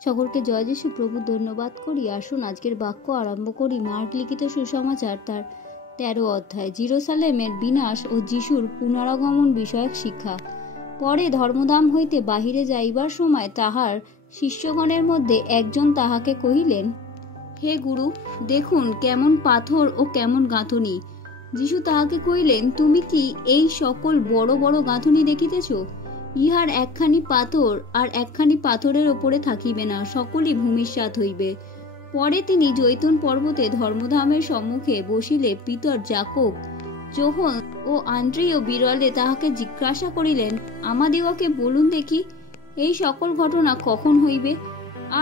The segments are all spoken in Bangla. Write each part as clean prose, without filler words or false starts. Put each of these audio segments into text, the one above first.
সকলকে জয় যিশু প্রভু ধন্যবাদ করি। আসুন আজকের বাক্য আরম্ভ করি। মার্ক লিখিত সুসমাচার তার 13 অধ্যায়, জেরুসালেমের বিনাশ ও যিশুর পুনরাগমন বিষয়ক শিক্ষা। পরে ধর্মধাম হইতে বাহিরে যাইবার সময় তাহার শিষ্যগণের মধ্যে একজন তাহাকে কহিলেন, হে গুরু, দেখুন কেমন পাথর ও কেমন গাঁথনি। যিশু তাহাকে কহিলেন, তুমি কি এই সকল বড় বড় গাঁথনি দেখিতেছ? ইহার একখানি পাথর আর একখানি পাথরের ওপরে থাকিবে না, সকলই ভূমিসাৎ হইবে। পরে তিনি জৈতুন পর্বতে ধর্মধামের সম্মুখে বসিলে পিতর, যাকব, যোহন ও আন্দ্রিয় বিরলে তাহাকে জিজ্ঞাসা করিলেন, আমাদিগকে বলুন দেখি, এই সকল ঘটনা কখন হইবে?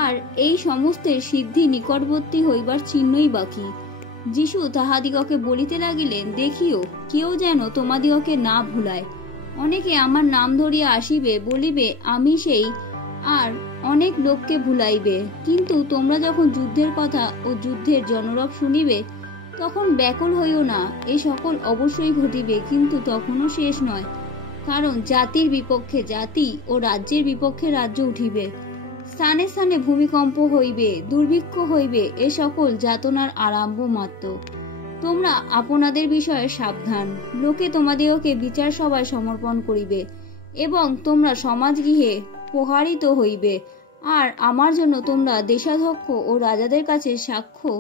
আর এই সমস্তের সিদ্ধি নিকটবর্তী হইবার চিহ্নই বাকি। যিশু তাহাদিগকে বলিতে লাগিলেন, দেখিও, কেউ যেন তোমাদিগকে না ভুলায়। অনেকে আমার নাম ধরিয়া আসিবে, বলিবে আমি সেই, আর অনেক লোককে ভুলাইবে। কিন্তু তোমরা যখন যুদ্ধের কথা ও যুদ্ধের জনরব শুনিবে, তখন ব্যাকুল হইও না। এই সকল অবশ্যই ঘটিবে, কিন্তু তখনও শেষ নয়। কারণ জাতির বিপক্ষে জাতি ও রাজ্যের বিপক্ষে রাজ্য উঠিবে, স্থানে স্থানে ভূমিকম্প হইবে, দুর্ভিক্ষ হইবে। এ সকল যাতনার আরম্ভ মাত্র। তোমরা আপনাদের বিষয়ে সাবধান। লোকে তোমাদিগকে বিচার সভায় সমর্পণ করিবে, এবং তোমরা সমাজগৃহে প্রহারিত হইবে। আর আমার জন্য তোমরা দেশাধ্যক্ষ ও রাজাদের কাছে সাক্ষ্য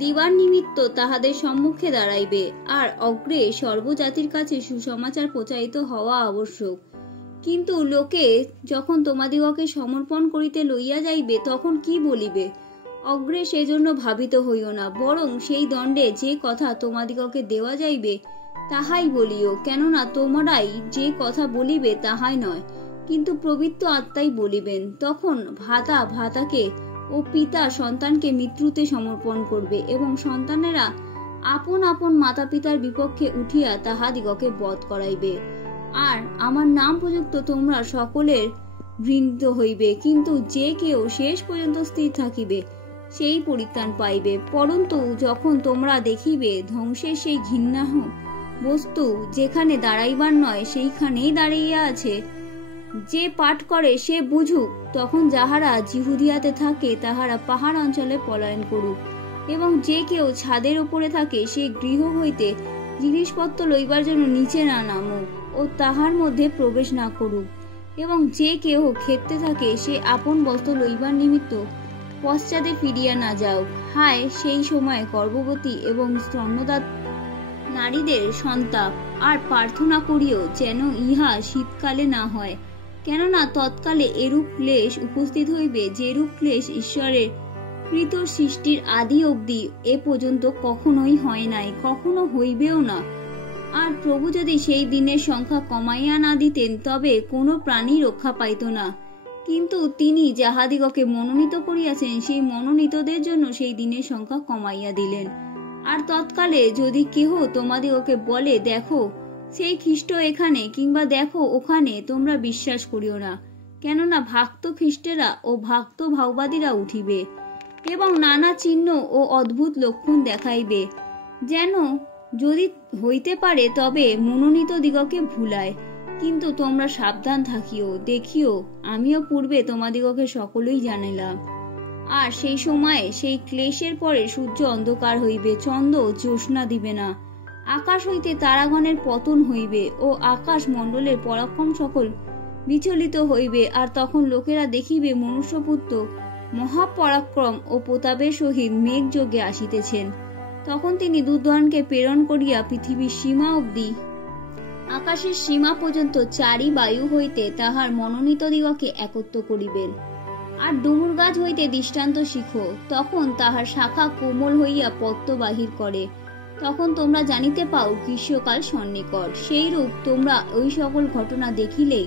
দিবার নিমিত্ত তাহাদের সম্মুখে দাঁড়াইবে। আর অগ্রে সর্বজাতির কাছে সুসমাচার প্রচারিত হওয়া আবশ্যক। কিন্তু লোকে যখন তোমাদিগকে সমর্পণ করিতে লইয়া যাইবে, তখন কি বলিবে? অগ্রে সেজন্য ভাবিত হইও না, বরং সেই দণ্ডে যে কথা তোমাদিগকে দেওয়া যাইবে তাহাই বলিও। কেননা তোমরাই যে কথা বলিবে তাহাই নয়, কিন্তু পবিত্র আত্মাই বলিবেন। তখন ভ্রাতা ভ্রাতাকে ও পিতা সন্তানকে মৃত্যুতে সমর্পণ করবে, এবং সন্তানেরা আপন আপন মাতা পিতার বিপক্ষে উঠিয়া তাহাদিগকে বধ করাইবে। আর আমার নাম প্রযুক্ত তোমরা সকলের ঘৃণিত হইবে, কিন্তু যে কেউ শেষ পর্যন্ত স্থির থাকিবে সেই পরিত্রাণ পাইবে। পরন্তু যখন তোমরা দেখিবে ধ্বংসের সেই ঘৃণ্য বস্তু যেখানে দাঁড়াইবার নয় সেইখানেই দাঁড়াইয়া আছে, যে পাঠ করে সে বুঝুক। তখন যাহারা জিহুদিয়াতে থাকে তাহারা পাহাড় অঞ্চলে পলায়ন করুক, এবং যে কেউ ছাদের উপরে থাকে সে গৃহ হইতে জিনিসপত্র লইবার জন্য নিচে না নামুক ও তাহার মধ্যে প্রবেশ না করুক। এবং যে কেহ ক্ষেত্রে থাকে সে আপন বস্ত্র লইবার নিমিত্ত পশ্চাতে ফিরিয়া না যাও। হায় সেই সময় গর্ভবতী এবং স্তন্যদাত নারীদের সন্তাপ! আর প্রার্থনা করিও যেন ইহা শীতকালে না হয়, কেননা তৎকালে এরূপ ক্লেশ উপস্থিত হইবে, যেরূপ ক্লেশ ঈশ্বরের কৃত সৃষ্টির আদি অবধি এ পর্যন্ত কখনোই হয় নাই, কখনো হইবেও না। আর প্রভু যদি সেই দিনের সংখ্যা কমাইয়া না দিতেন, তবে কোনো প্রাণী রক্ষা পাইত না। কিন্তু তিনি যাহাদিগকে মনোনীত করিয়াছেন, সেই মনোনীতদের জন্য সেই দিনের সংখ্যা কমাইয়া দিলেন। আর তৎকালে যদি কেহ তোমাদিগকে বলে, দেখো সেই খ্রিস্ট এখানে, কিংবা দেখো ওখানে, তোমরা বিশ্বাস করিও না। কেননা ভ্রান্ত খ্রিস্টেরা ও ভ্রান্ত ভাববাদীরা উঠিবে, এবং নানা চিহ্ন ও অদ্ভুত লক্ষণ দেখাইবে, যেন যদি হইতে পারে তবে মনোনীত দিগকে ভুলায়। কিন্তু তোমরা সাবধান থাকিও, দেখিও আমিও পূর্বে তোমাদিগকে সকলেই জানাইলাম। আর সেই সময়ে সেই ক্লেশের পরে সূর্য অন্ধকার হইবে, চন্দ্র জ্যোৎস্না দিবে না, আকাশ হইতে তারাগণের পতন হইবে, ও আকাশ মণ্ডলের পরাক্রম সকল বিচলিত হইবে। আর তখন লোকেরা দেখিবে মনুষ্যপুত্র মহাপরাক্রম ও প্রতাপের সহিত মেঘযোগে আসিতেছেন। তখন তিনি দূতগণকে প্রেরণ করিয়া পৃথিবীর সীমা অবধি, আকাশের সীমা পর্যন্ত চারি বায়ু হইতে তাহার মনোনীত দিগকে একত্র করিবেন। আর ডুমুর গাছ হইতে দৃষ্টান্ত শিখো, তখন তাহার শাখা কোমল হইয়া পত্র বাহির করে। তখন তোমরা জানিতে পাও গ্রীষ্মকাল সন্নিকট। সেইরূপ তোমরা ওই সকল ঘটনা দেখিলেই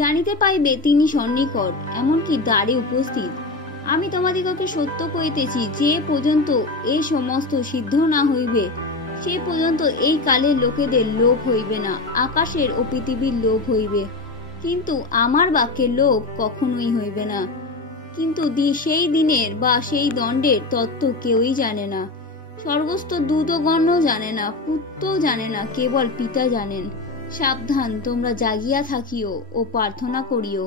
জানিতে পাইবে তিনি সন্নিকট, এমনকি দ্বারে উপস্থিত। আমি তোমাদিগকে সত্য কইতেছি, যে পর্যন্ত এই সমস্ত সিদ্ধ না হইবে, সে পর্যন্ত এই কালের লোকেদের লোভ হইবে না। আকাশের ও পৃথিবীর লোভ হইবে, কিন্তু আমার বাক্যের লোভ কখনোই হইবে না। কিন্তু সেই দিনের বা সেই দণ্ডের তত্ত্ব কেউই জানে না, স্বর্গস্থ দূতগণও জানে না, পুত্রও জানে না, কেবল পিতা জানেন। সাবধান, তোমরা জাগিয়া থাকিও ও প্রার্থনা করিও,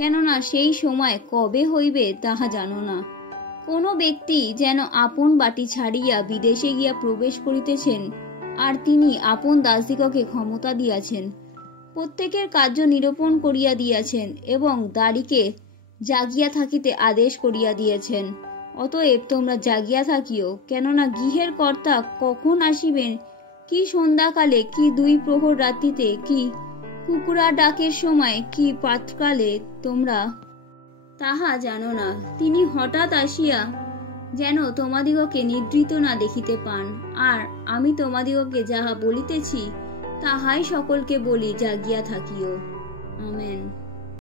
কেননা সেই সময় কবে হইবে তাহা জানো না। কোনো ব্যক্তি যেন আপন বাটি ছাড়িয়া বিদেশে গিয়া প্রবেশ করিতেছেন, আর তিনি আপন দাসদিগকে ক্ষমতা দিয়াছেন, প্রত্যেকের কার্য নিরূপণ করিয়া দিয়াছেন এবং দাড়িকে জাগিয়া থাকিতে আদেশ করিয়া দিয়েছেন। অতএব তোমরা জাগিয়া থাকিও, কেননা গৃহের কর্তা কখন আসিবেন, কি সন্ধ্যাকালে, কি 2 প্রহর রাত্রিতে, কি কুকুরা ডাকের সময়, কি প্রাতকালে, তোমরা তাহা জানো না। তিনি হঠাৎ আসিয়া যেন তোমাদিগকে নিদ্রিত না দেখিতে পান। আর আমি তোমাদিগকে যাহা বলিতেছি তাহাই সকলকে বলি, জাগিয়া থাকিও। আমেন।